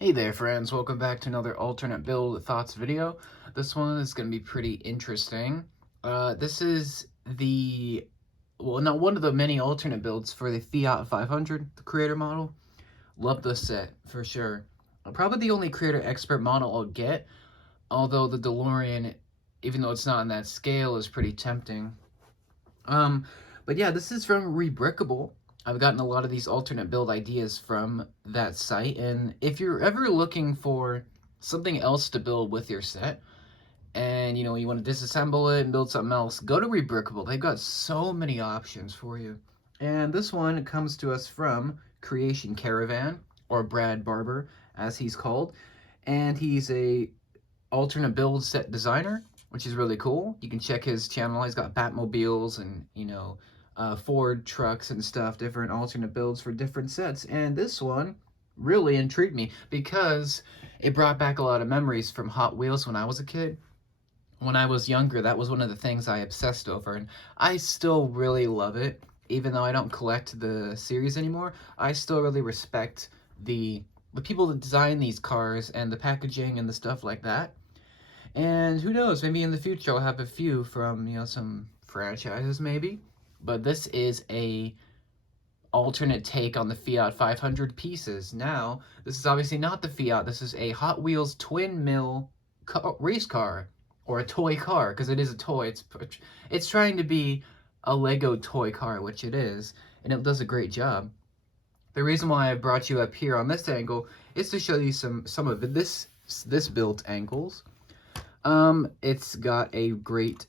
Hey there friends, welcome back to another alternate build thoughts video. This one is going to be pretty interesting. This is not one of the many alternate builds for the FIAT 500, the creator model. Love this set, for sure. Probably the only creator expert model I'll get, although the DeLorean, even though it's not on that scale, is pretty tempting. Um, but yeah, this is from Rebrickable. I've gotten a lot of these alternate build ideas from that site, and if you're ever looking for something else to build with your set, and you want to disassemble it and build something else, go to Rebrickable. They've got so many options for you. And this one comes to us from Creation Caravan, or Brad Barber, as he's called, and he's a alternate build set designer, which is really cool. You can check his channel. He's got Batmobiles and, Ford trucks and stuff, different alternate builds for different sets. And this one really intrigued me because it brought back a lot of memories from Hot Wheels when I was a kid. When I was younger, that was one of the things I obsessed over, and I still really love it. Even though I don't collect the series anymore, I still really respect the people that design these cars and the packaging and the stuff like that. And who knows, maybe in the future I'll have a few from, some franchises maybe. But this is a alternate take on the Fiat 500 pieces. Now, this is obviously not the Fiat. This is a Hot Wheels twin mill race car, or a toy car, because it is a toy. It's trying to be a Lego toy car, which it is, and it does a great job. The reason why I brought you up here on this angle is to show you some of this built angles. It's got a great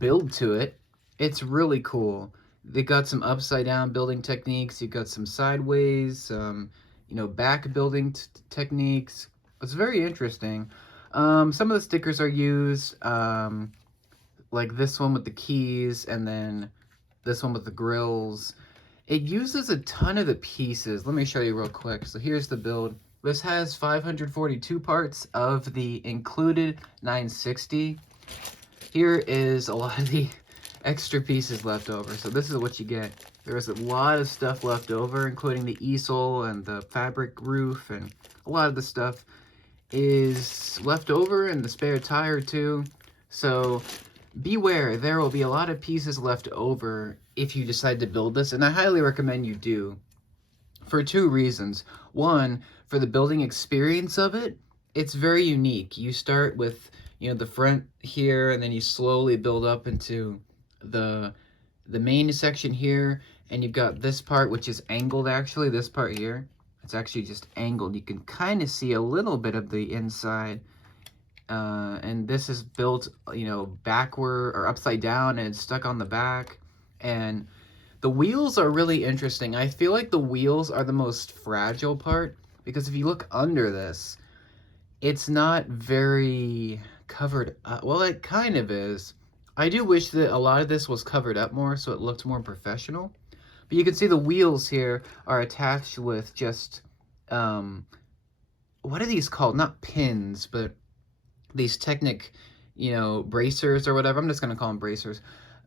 build to it. It's really cool. They got some upside down building techniques. You got some sideways, back building techniques. It's very interesting. Some of the stickers are used, like this one with the keys, and then this one with the grills. It uses a ton of the pieces. Let me show you real quick. So here's the build. This has 542 parts of the included 960. Here is a lot of the extra pieces left over. So this is what you get. There's a lot of stuff left over, including the easel and the fabric roof, and a lot of the stuff is left over, and the spare tire too. So beware, there will be a lot of pieces left over if you decide to build this, and I highly recommend you do, for two reasons. One, for the building experience of it, it's very unique. You start with, the front here, and then you slowly build up into the main section here, and you've got this part, which is angled actually, this part here. It's actually just angled. You can kind of see a little bit of the inside. And this is built, backward or upside down, and it's stuck on the back. And the wheels are really interesting. I feel like the wheels are the most fragile part, because if you look under this, it's not very covered up. Well, it kind of is. I do wish that a lot of this was covered up more so it looked more professional. But you can see the wheels here are attached with just, what are these called? Not pins, but these Technic, bracers or whatever. I'm just going to call them bracers.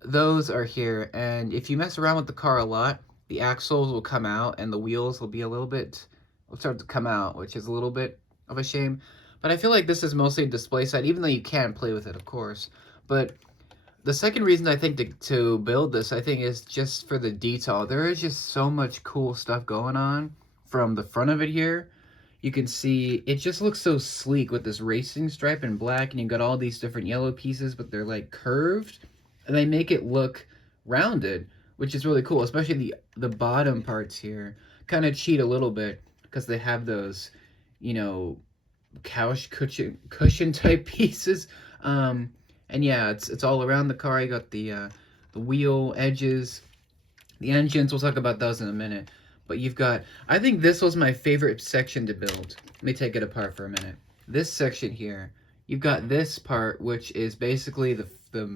Those are here, and if you mess around with the car a lot, the axles will come out and the wheels will be will start to come out, which is a little bit of a shame. But I feel like this is mostly a display side, even though you can play with it, of course. But the second reason I think to build this, I think, is just for the detail. There is just so much cool stuff going on from the front of it here. You can see it just looks so sleek with this racing stripe in black, and you've got all these different yellow pieces, but they're like curved, and they make it look rounded, which is really cool. Especially the bottom parts here kind of cheat a little bit because they have those, couch cushion type pieces. And yeah, it's all around the car. You got the wheel edges, the engines. We'll talk about those in a minute. But you've got, I think this was my favorite section to build. Let me take it apart for a minute. This section here, you've got this part, which is basically the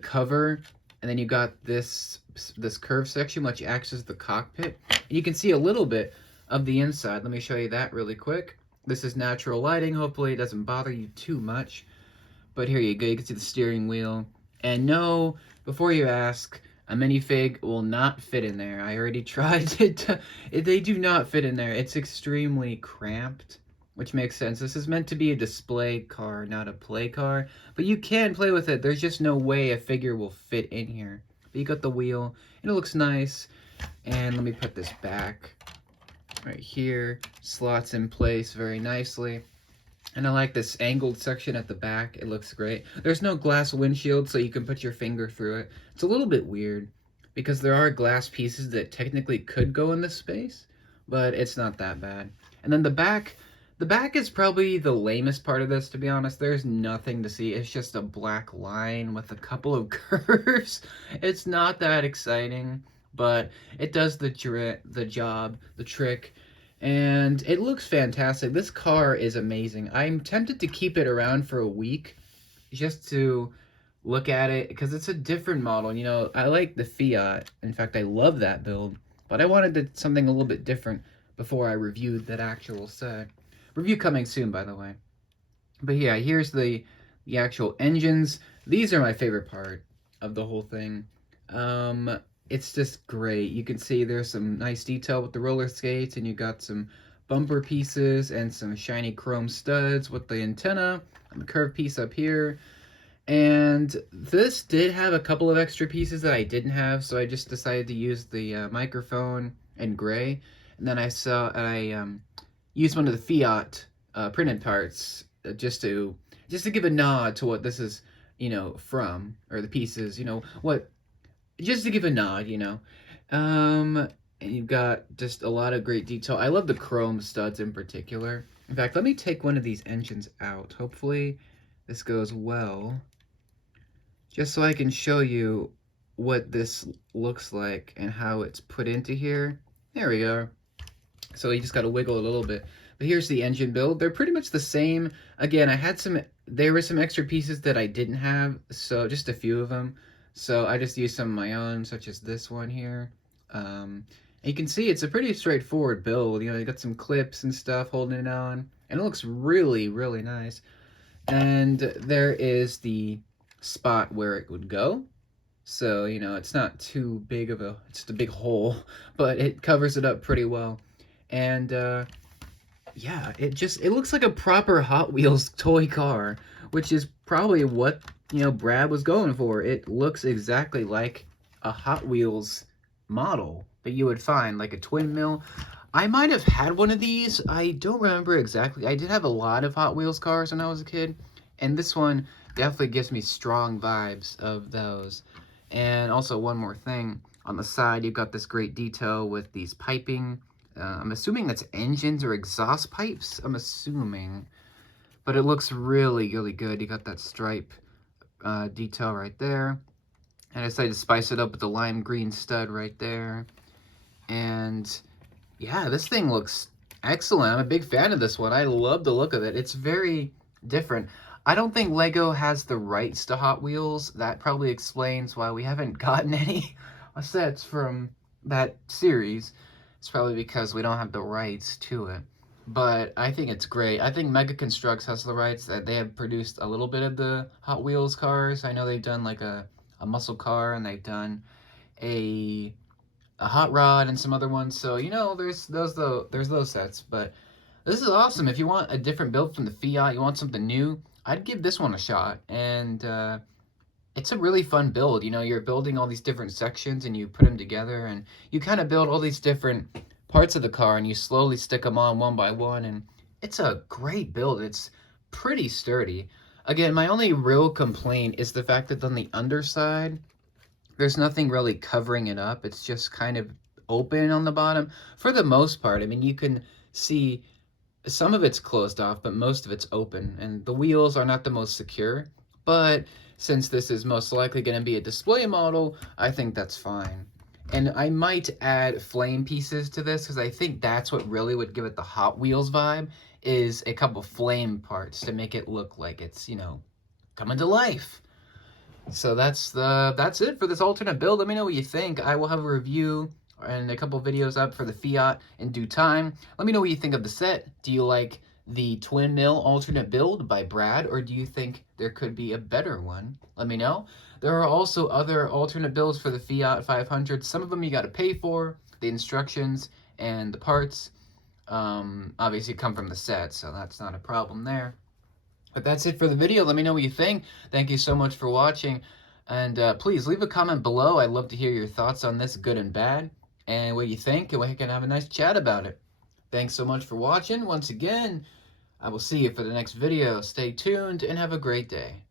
cover, and then you got this curved section, which acts as the cockpit. And you can see a little bit of the inside. Let me show you that really quick. This is natural lighting. Hopefully it doesn't bother you too much. But here you go. You can see the steering wheel. And no, before you ask, a minifig will not fit in there. I already tried it. They do not fit in there. It's extremely cramped. which makes sense. This is meant to be a display car, not a play car, but you can play with it. There's just no way a figure will fit in here. But you got the wheel, and it looks nice. And let me put this back right here. Slots in place very nicely. And I like this angled section at the back. It looks great. There's no glass windshield, so you can put your finger through it. It's a little bit weird because there are glass pieces that technically could go in this space, but it's not that bad. And then the back is probably the lamest part of this, to be honest. There's nothing to see. It's just a black line with a couple of curves. It's not that exciting, but it does the job, the trick. And it looks fantastic. This car is amazing. I'm tempted to keep it around for a week just to look at it because it's a different model. You know, I like the Fiat. In fact, I love that build, but I wanted something a little bit different before I reviewed that actual set. Review coming soon, by the way. But yeah, here's the actual engines. These are my favorite part of the whole thing. It's just great. You can see there's some nice detail with the roller skates, and you got some bumper pieces and some shiny chrome studs with the antenna and the curved piece up here. And this did have a couple of extra pieces that I didn't have, so I just decided to use the microphone in gray. And then I used one of the Fiat printed parts just to give a nod to what this is, you know, from, or the pieces, you know, just to give a nod, you know. And you've got just a lot of great detail. I love the chrome studs in particular. In fact, let me take one of these engines out. Hopefully this goes well. Just so I can show you what this looks like and how it's put into here. There we go. So you just got to wiggle a little bit. But here's the engine build. They're pretty much the same. Again, there were some extra pieces that I didn't have, so just a few of them. So I just used some of my own, such as this one here. And you can see it's a pretty straightforward build. You know, you got some clips and stuff holding it on, and it looks really, really nice. And there is the spot where it would go. So, you know, it's not too big of it's just a big hole, but it covers it up pretty well. And yeah, it looks like a proper Hot Wheels toy car, which is probably what, you know, Brad was going for. It looks exactly like a Hot Wheels model that you would find, like a twin mill. I might have had one of these. I don't remember exactly. I did have a lot of Hot Wheels cars when I was a kid, and this one definitely gives me strong vibes of those. And also one more thing, on the side you've got this great detail with these piping. I'm assuming that's engines or exhaust pipes, I'm assuming. But it looks really, really good. You got that stripe detail right there. And I decided to spice it up with the lime green stud right there. And yeah, this thing looks excellent. I'm a big fan of this one. I love the look of it. It's very different. I don't think Lego has the rights to Hot Wheels. That probably explains why we haven't gotten any sets from that series. It's probably because we don't have the rights to it. But I think it's great. I think Mega Constructs has the rights. That they have produced a little bit of the Hot Wheels cars. I know they've done like a muscle car, and they've done a Hot Rod and some other ones. So, you know, there's those sets. But this is awesome. If you want a different build from the Fiat, you want something new, I'd give this one a shot. And it's a really fun build. You know, you're building all these different sections and you put them together, and you kind of build all these different parts of the car, and you slowly stick them on one by one, and it's a great build. It's pretty sturdy. Again, my only real complaint is the fact that on the underside, there's nothing really covering it up. It's just kind of open on the bottom. For the most part, I mean, you can see some of it's closed off, but most of it's open, and the wheels are not the most secure. But since this is most likely going to be a display model, I think that's fine. And I might add flame pieces to this, because I think that's what really would give it the Hot Wheels vibe, is a couple flame parts to make it look like it's, you know, coming to life. So that's it for this alternate build. Let me know what you think. I will have a review and a couple videos up for the Fiat in due time. Let me know what you think of the set. Do you like the twin mill alternate build by Brad, or do you think there could be a better one? Let me know. There are also other alternate builds for the Fiat 500. Some of them you got to pay for, the instructions and the parts. Obviously come from the set, so that's not a problem there. But that's it for the video. Let me know what you think. Thank you so much for watching. And please leave a comment below. I'd love to hear your thoughts on this, good and bad, and what you think, and we can have a nice chat about it. Thanks so much for watching. Once again, I will see you for the next video. Stay tuned and have a great day.